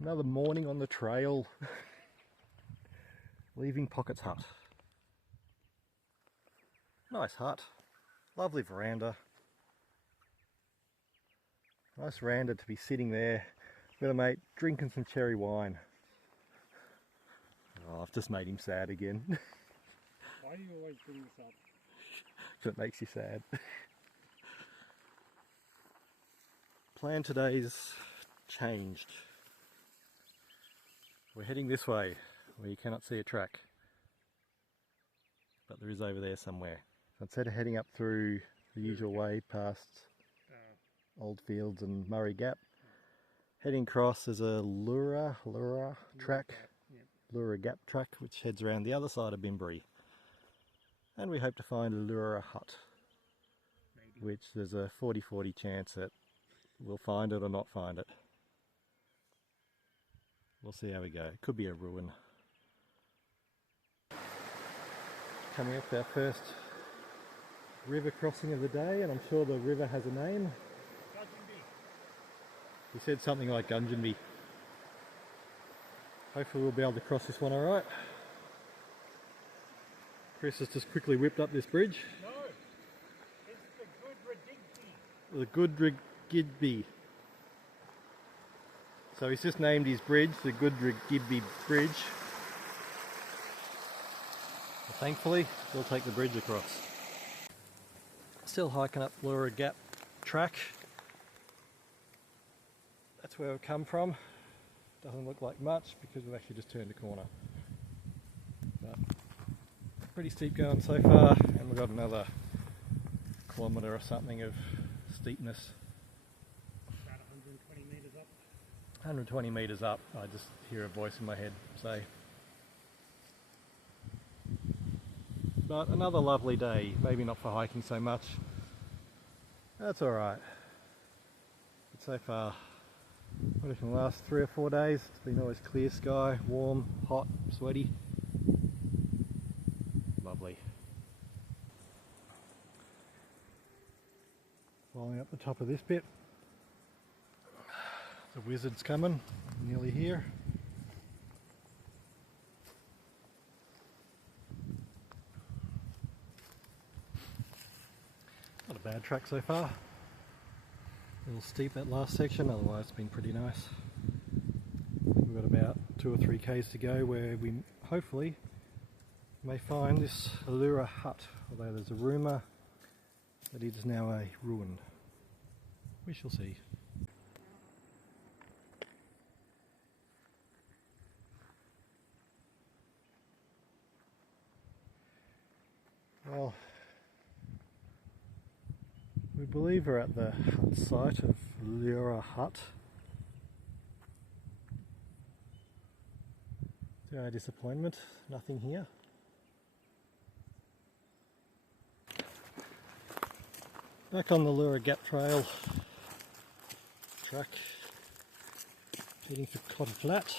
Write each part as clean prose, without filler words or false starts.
Another morning on the trail, leaving Pocket's hut. Nice hut, lovely veranda. Nice veranda to be sitting there with a mate drinking some cherry wine. Oh, I've just made him sad again. Why do you always bring this up? Because it makes you sad. Plan today's changed. We're heading this way where you cannot see a track, but there is over there somewhere. So instead of heading up through the usual way past Old Fields and Murray Gap, heading across is a Lura track, Lura Gap track, which heads around the other side of Bimberi. And we hope to find a Lura hut, which there's a 40-40 chance that we'll find it or not find it. We'll see how we go. It could be a ruin. Coming up to our first river crossing of the day, and I'm sure the river has a name. He said something like Gunjanby. Hopefully we'll be able to cross this one alright. Chris has just quickly whipped up this bridge. No, it's the Goodrigidby. So he's just named his bridge the Goodrigidby Bridge. Well, thankfully, we'll take the bridge across. Still hiking up Lura Gap track. That's where we've come from. Doesn't look like much because we've actually just turned a corner. But pretty steep going so far, and we've got another kilometre or something of steepness. About 120 metres up. 120 metres up. I just hear a voice in my head say. But another lovely day, maybe not for hiking so much. That's alright. But so far, what if in the last 3 or 4 days, it's been always clear sky, warm, hot, sweaty. Lovely. Following up the top of this bit. The wizard's coming, nearly here. Not a bad track so far. A little steep that last section, otherwise it's been pretty nice. We've got about 2 or 3 k's to go where we hopefully may find this Lura hut, although there's a rumour that it is now a ruin. We shall see. Well, we believe we're at the hut site of Lura Hut. To our disappointment, nothing here. Back on the Lura Gap Trail track, heading for Cotty Flat,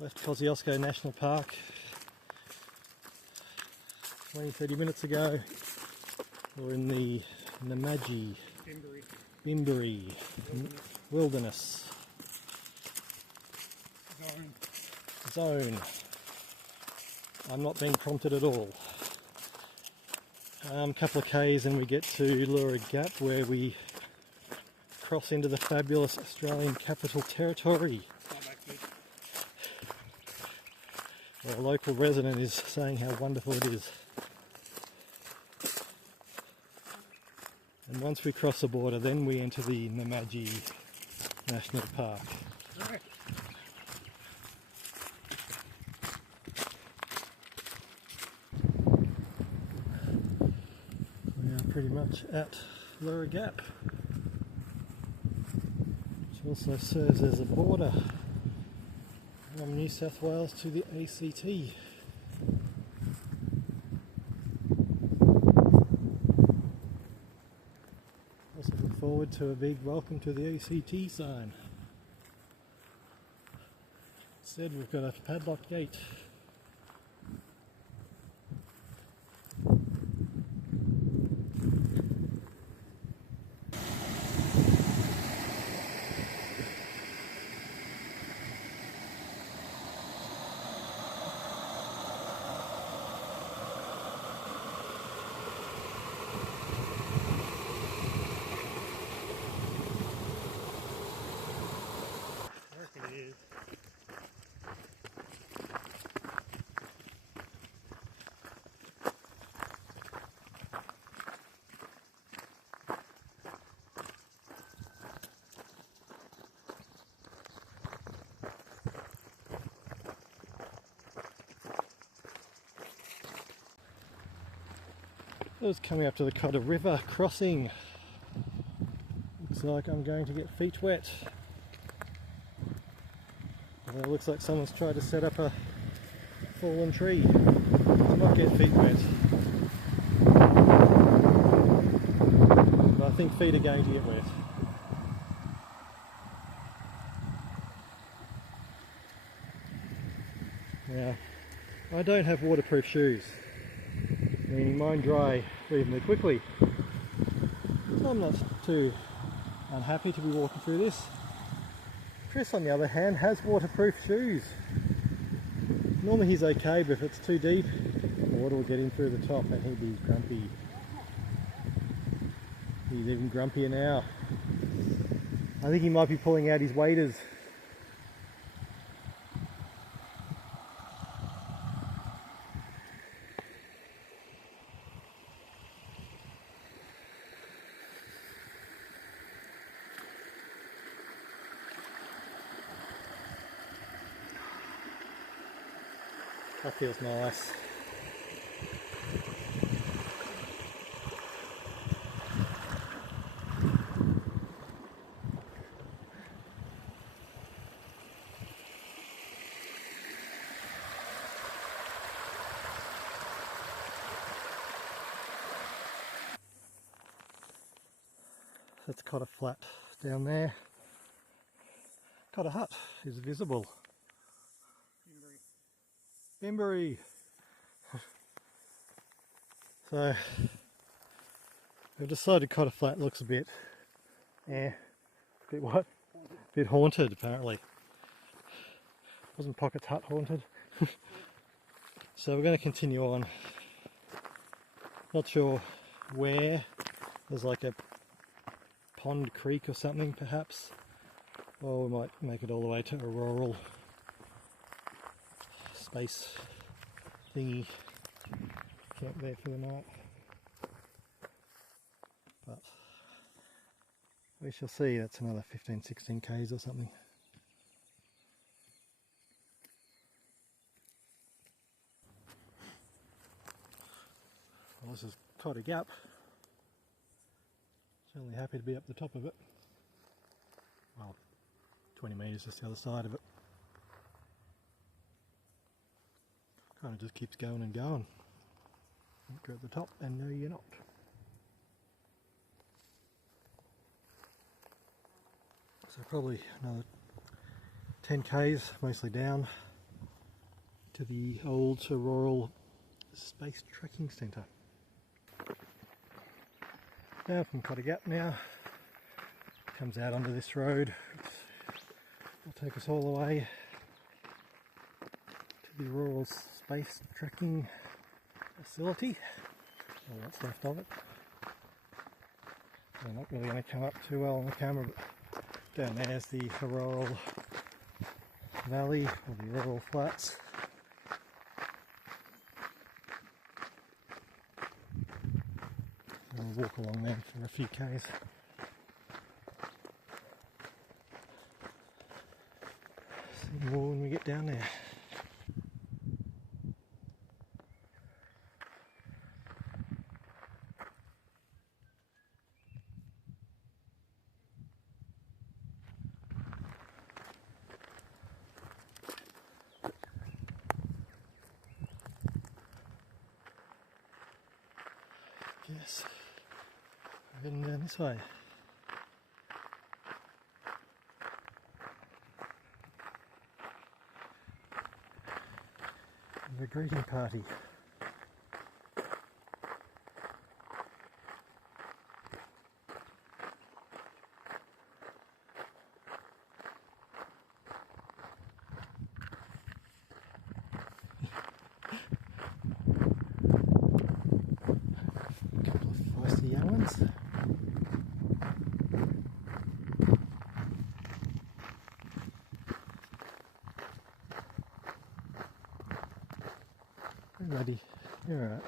West Kosciuszko National Park. 20-30 minutes ago, we're in the Mt Bimberi Wilderness Zone. I'm not being prompted at all. A couple of k's and we get to Lura Gap, where we cross into the fabulous Australian Capital Territory. Where a local resident is saying how wonderful it is. And once we cross the border, then we enter the Mt National Park. We are pretty much at Lura Gap, which also serves as a border from New South Wales to the ACT. Also look forward to a big welcome to the ACT sign. Instead we've got a padlocked gate. I was coming up to the Cotter River crossing. Looks like I'm going to get feet wet. It looks like someone's tried to set up a fallen tree to not get feet wet. But I think feet are going to get wet. Now, I don't have waterproof shoes, meaning mine dry reasonably quickly. So I'm not too unhappy to be walking through this. Chris, on the other hand, has waterproof shoes. Normally he's okay, but if it's too deep, the water will get in through the top and he'll be grumpy. He's even grumpier now. I think he might be pulling out his waders. That feels nice. That's Cotter Flat down there. Cotter Hut is visible. Bimberi. So I've decided Cotter Flat looks a bit, bit what? A bit haunted apparently. Wasn't Pocket's hut haunted? So we're going to continue on. Not sure where. There's like a pond creek or something perhaps. Or we might make it all the way to Orroral space thingy. Camp there for the night. But we shall see. That's another 15-16 k's or something. Well, this is Cotter Gap. Certainly happy to be up the top of it. Well, 20 metres just the other side of it. Kind of just keeps going and going. You're at the top and no you're not. So probably another 10 k's, mostly down to the old Orroral Space Trekking Centre. Down from Cotter Gap now, comes out onto this road, will take us all the way to the Orroral Space Trekking Facility, or what's left of it. They're not really going to come up too well on the camera, but down there's the Orroral Valley, or the Orroral Flats. We'll walk along there for a few k's. See more when we get down there. Yes. We're heading down this way. The greeting party. A couple of feisty young ones. Ready, you're alright.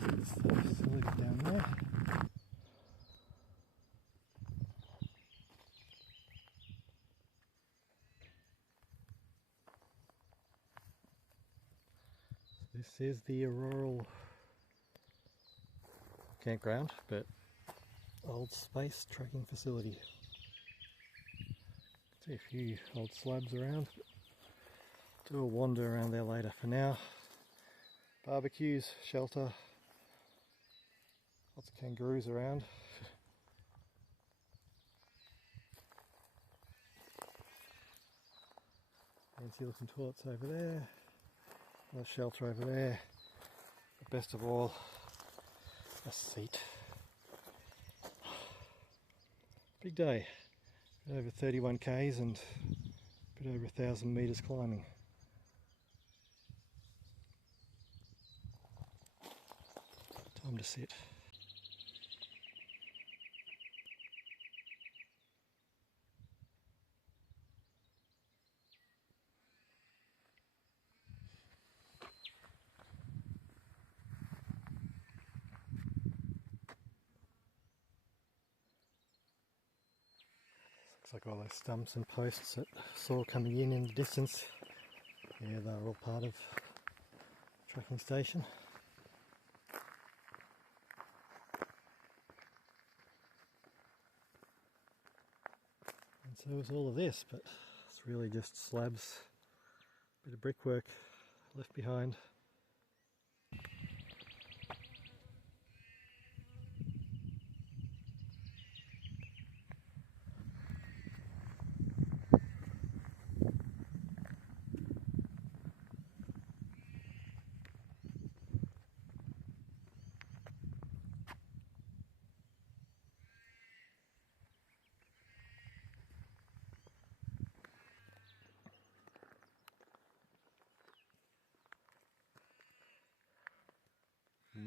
So this is the facility This is the Orroral campground, but old space tracking facility. See a few old slabs around. Do a wander around there later. For now, barbecues, shelter, lots of kangaroos around. Fancy looking toilets over there, another shelter over there, but best of all, a seat. Big day, over 31 k's and a bit over 1,000 metres climbing. Time to sit. Looks like all those stumps and posts that I saw coming in the distance. Yeah, they're all part of the tracking station. And so is all of this, but it's really just slabs, a bit of brickwork left behind.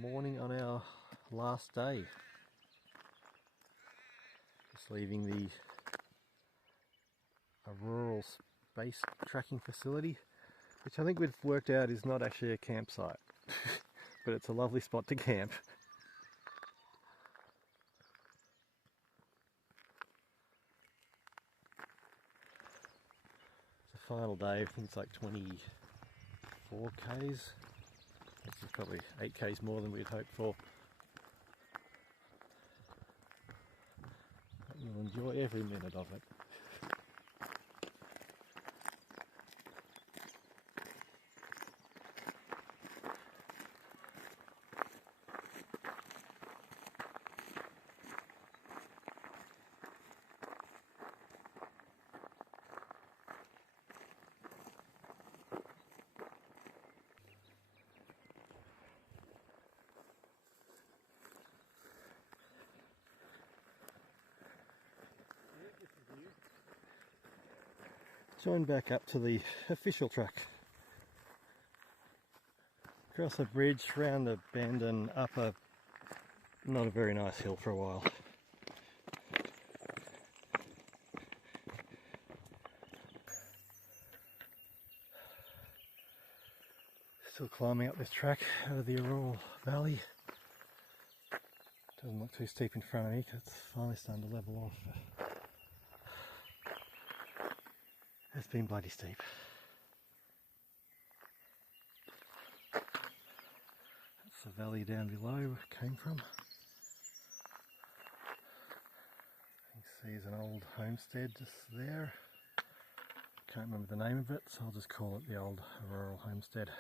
Morning on our last day. Just leaving the rural space tracking facility, which I think we've worked out is not actually a campsite, but it's a lovely spot to camp. It's a final day, I think it's like 24 k's. This is probably 8 k's more than we'd hoped for. We'll enjoy every minute of it. Join back up to the official track. Across a bridge, round a bend and up a not a very nice hill for a while. Still climbing up this track out of the Orroral Valley. Doesn't look too steep in front of me because it's finally starting to level off. It's been bloody steep. That's the valley down below where it came from. You can see there's an old homestead just there. Can't remember the name of it, so I'll just call it the old Orroral homestead.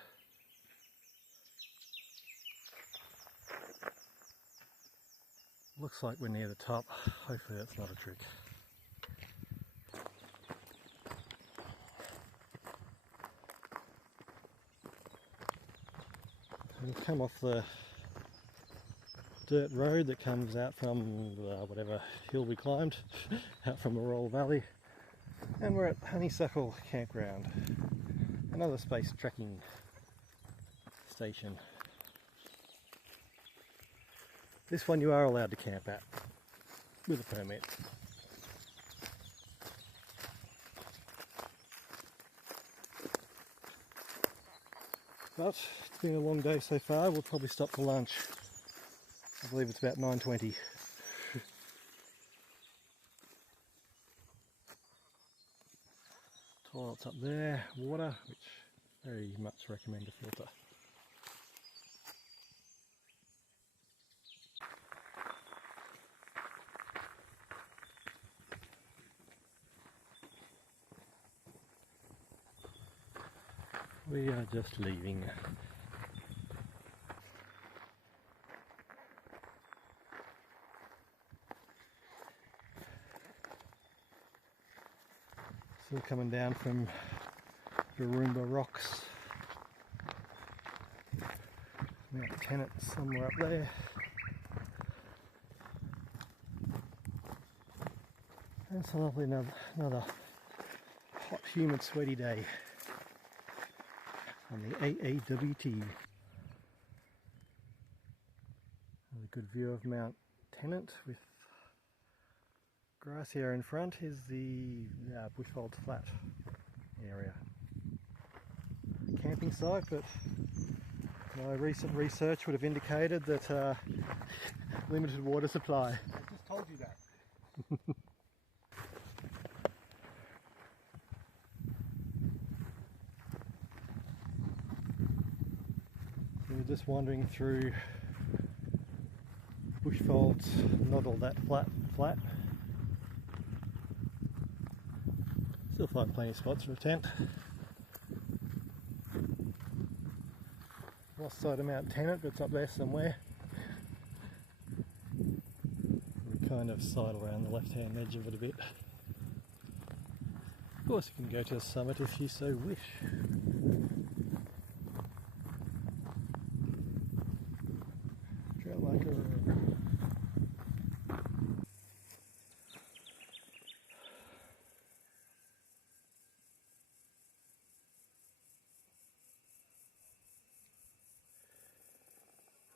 Looks like we're near the top. Hopefully that's not a trick. We've come off the dirt road that comes out from whatever hill we climbed, out from the Orroral Valley, and we're at Honeysuckle Campground, another space tracking station. This one you are allowed to camp at, with a permit. But it's been a long day so far. We'll probably stop for lunch. I believe it's about 9:20. Toilets up there, water, which very much recommend a filter. We are just leaving. Still coming down from Barumba Rocks. Mount Tennant somewhere up there. And it's a lovely another hot, humid, sweaty day on the AAWT. A good view of Mount Tennant with grass here in front is the Bushveld Flat area. Camping site, but my recent research would have indicated that limited water supply. I just told you that. We're just wandering through bushfolds, not all that flat. Still find plenty of spots for a tent. Lost sight of Mount Tennant, but it's up there somewhere. We kind of sidle around the left-hand edge of it a bit. Of course, you can go to the summit if you so wish. Trail like a road.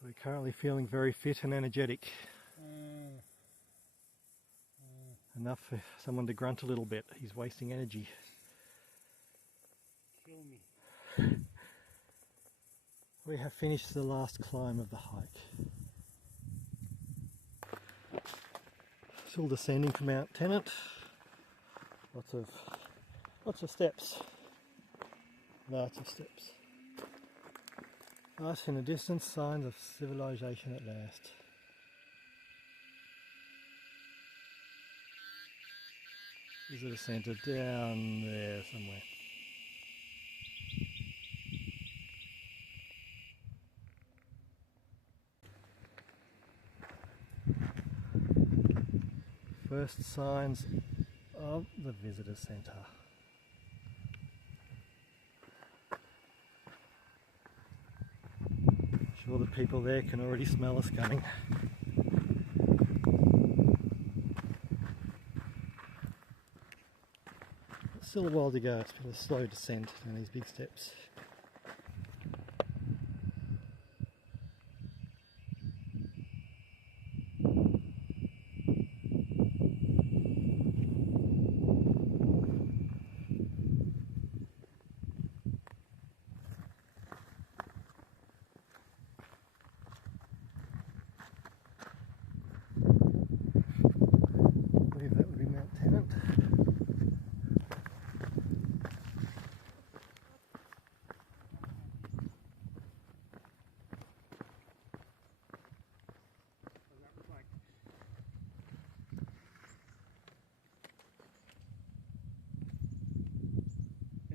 We're currently feeling very fit and energetic. Enough for someone to grunt a little bit. He's wasting energy. Kill me. We have finished the last climb of the hike. Still descending from Mount Tennant. Lots of steps. Lots of steps. Us in the distance, signs of civilization at last. Visitor centre down there somewhere. First signs of the visitor centre. Sure, the people there can already smell us coming. Still a while to go. It's been a slow descent on these big steps. I believe that would be Mount Tennant.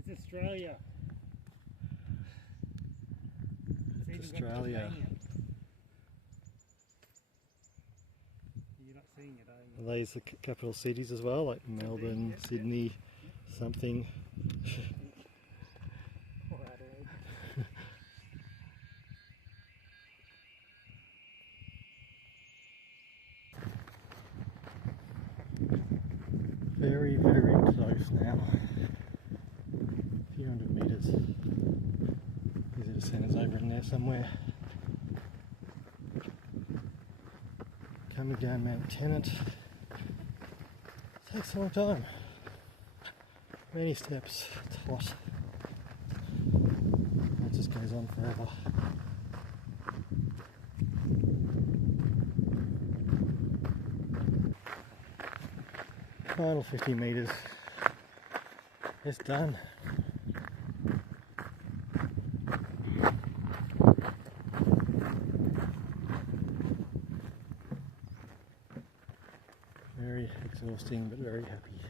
It's Australia. It's Australia. You're not seeing it, are you? Are these the capital cities as well, like Melbourne, Yep, Sydney, something? Or Adelaide. Very, very close now. A few hundred metres. Visitor centre's over in there somewhere. Coming down Mount Tennant. Takes a long time. Many steps. It's hot. It just goes on forever. Final 50 metres. It's done. Very exhausting, but very happy.